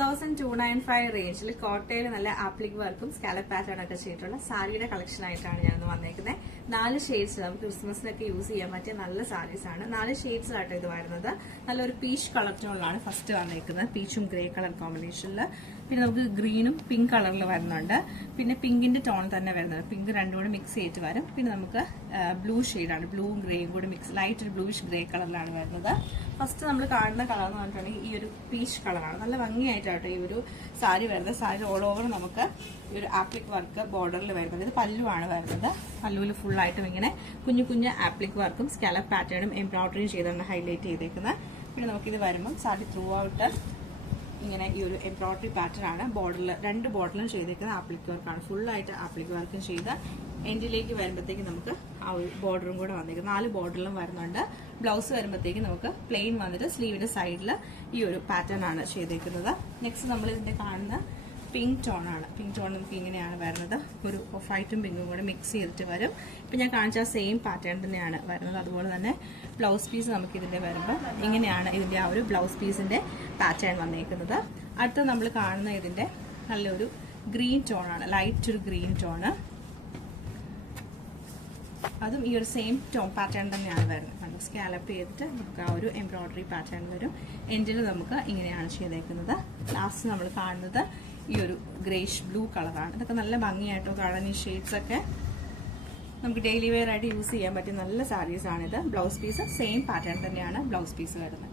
4295 റേഞ്ചിൽ കോട്ടയിൽ നല്ല ആപ്ലിക് വർക്കും സ്കാലപ്പ് പാറ്റേൺ ഒക്കെ ചെയ്തിട്ടുള്ള സാരിയുടെ കളക്ഷൻ ആയിട്ടാണ് ഞാൻ വന്നേക്കുന്നത്. 4 ഷെയ്ഡ്സ് നമുക്ക് ക്രിസ്മസിനൊക്കെ യൂസ് ചെയ്യാൻ പറ്റിയ നല്ല സാരീസ് ആണ്. 4 ഷെയ്ഡ്സിലാട്ടോ ഇത് വരുന്നത്. നല്ലൊരു പീച്ച് കളർ ടോണിലാണ് ഫസ്റ്റ് വന്നേക്കുന്നത്, പീച്ചും ഗ്രേ കളർ കോമ്പിനേഷനിൽ. പിന്നെ നമുക്ക് ഗ്രീനും പിങ്ക് കളറിൽ വരുന്നുണ്ട്. പിന്നെ പിങ്കിന്റെ ടോൺ തന്നെ വരുന്നുണ്ട്, പിങ്ക് രണ്ടും കൂടെ മിക്സ് ചെയ്തിട്ട് വരും. പിന്നെ നമുക്ക് ബ്ലൂ ഷെയ്ഡാണ്, ബ്ലൂവും ഗ്രേയും കൂടി മിക്സ്, ലൈറ്റ് ഒരു ബ്ലൂയിഷ് ഗ്രേ കളറിലാണ് വരുന്നത്. ഫസ്റ്റ് നമ്മൾ കാണുന്ന കളർ എന്ന് പറഞ്ഞിട്ടുണ്ടെങ്കിൽ ഈ ഒരു പീച്ച് കളറാണ്. നല്ല ഭംഗിയായിട്ടാട്ടോ ഈ ഒരു സാരി വരുന്നത്. സാരി ഓൾ ഓവർ നമുക്ക് ഈ ഒരു ആപ്ലിക് വർക്ക് ബോർഡറിൽ വരുന്നത്. ഇത് പല്ലുവാണ് വരുന്നത്. പല്ലുവിൽ ഫുള്ളായിട്ടും ഇങ്ങനെ കുഞ്ഞു കുഞ്ഞു ആപ്ലിക് വർക്കും സ്കാലപ്പ് പാറ്റേണും എംബ്രോയിഡറിയും ചെയ്താണ് ഹൈലൈറ്റ് ചെയ്തേക്കുന്നത്. പിന്നെ നമുക്കിത് വരുമ്പം സാരി ത്രൂ ഔട്ട് ഇങ്ങനെ ഈ ഒരു എംബ്രോയിഡറി പാറ്റേൺ ആണ്. ബോർഡറിൽ 2 ബോർഡറിലും ചെയ്തേക്കുന്നത് ആപ്ലിക് വർക്കാണ്. ഫുള്ളായിട്ട് ആപ്ലിക് വർക്കും ചെയ്ത് എൻഡിലേക്ക് വരുമ്പോഴത്തേക്ക് നമുക്ക് ആ ഒരു ബോർഡറും കൂടെ വന്നേക്കുന്നത്. 4 ബോർഡറിലും വരുന്നുണ്ട്. ബ്ലൗസ് വരുമ്പോഴത്തേക്ക് നമുക്ക് പ്ലെയിൻ വന്നിട്ട് സ്ലീവിന്റെ സൈഡിൽ ഈ ഒരു പാറ്റേൺ ആണ് ചെയ്തേക്കുന്നത്. നെക്സ്റ്റ് നമ്മൾ ഇതിന്റെ കാണുന്ന പിങ്ക് ടോൺ ആണ്. പിങ്ക് ടോൺ നമുക്ക് ഇങ്ങനെയാണ് വരുന്നത്. ഒരു ഓഫ് വൈറ്റും പിങ്കും കൂടെ മിക്സ് ചെയ്തിട്ട് വരും. ഇപ്പം ഞാൻ കാണിച്ച സെയിം പാറ്റേൺ തന്നെയാണ് വരുന്നത്. അതുപോലെ തന്നെ ബ്ലൗസ് പീസ് നമുക്ക് ഇതിന്റെ വരുമ്പോൾ ഇങ്ങനെയാണ് ഇതിന്റെ ആ ഒരു ബ്ലൗസ് പീസിന്റെ പാറ്റേൺ വന്നേക്കുന്നത്. അടുത്ത നമ്മൾ കാണുന്ന ഇതിന്റെ നല്ലൊരു ഗ്രീൻ ടോൺ ആണ്, ലൈറ്റ് ഒരു ഗ്രീൻ ടോണ്. അതും ഈ ഒരു സെയിം ടോൺ പാറ്റേൺ തന്നെയാണ് വരുന്നത്. സ്കാലപ്പ് ചെയ്തിട്ട് നമുക്ക് ആ ഒരു എംബ്രോയിഡറി പാറ്റേൺ വരും. എൻഡിൽ നമുക്ക് ഇങ്ങനെയാണ് ചെയ്തേക്കുന്നത്. ലാസ്റ്റ് നമ്മൾ കാണുന്നത് ഈ ഒരു ഗ്രേഷ് ബ്ലൂ കളറാണ്. ഇതൊക്കെ നല്ല ഭംഗിയായിട്ടോ കാണാൻ. ഈ ഷെയ്ഡ്സ് ഒക്കെ നമുക്ക് ഡെയിലി വെയർ ആയിട്ട് യൂസ് ചെയ്യാൻ പറ്റിയ നല്ല സാരീസ് ആണിത്. ബ്ലൗസ് പീസ് സെയിം പാറ്റേൺ തന്നെയാണ് ബ്ലൗസ് പീസ് വരുന്നത്.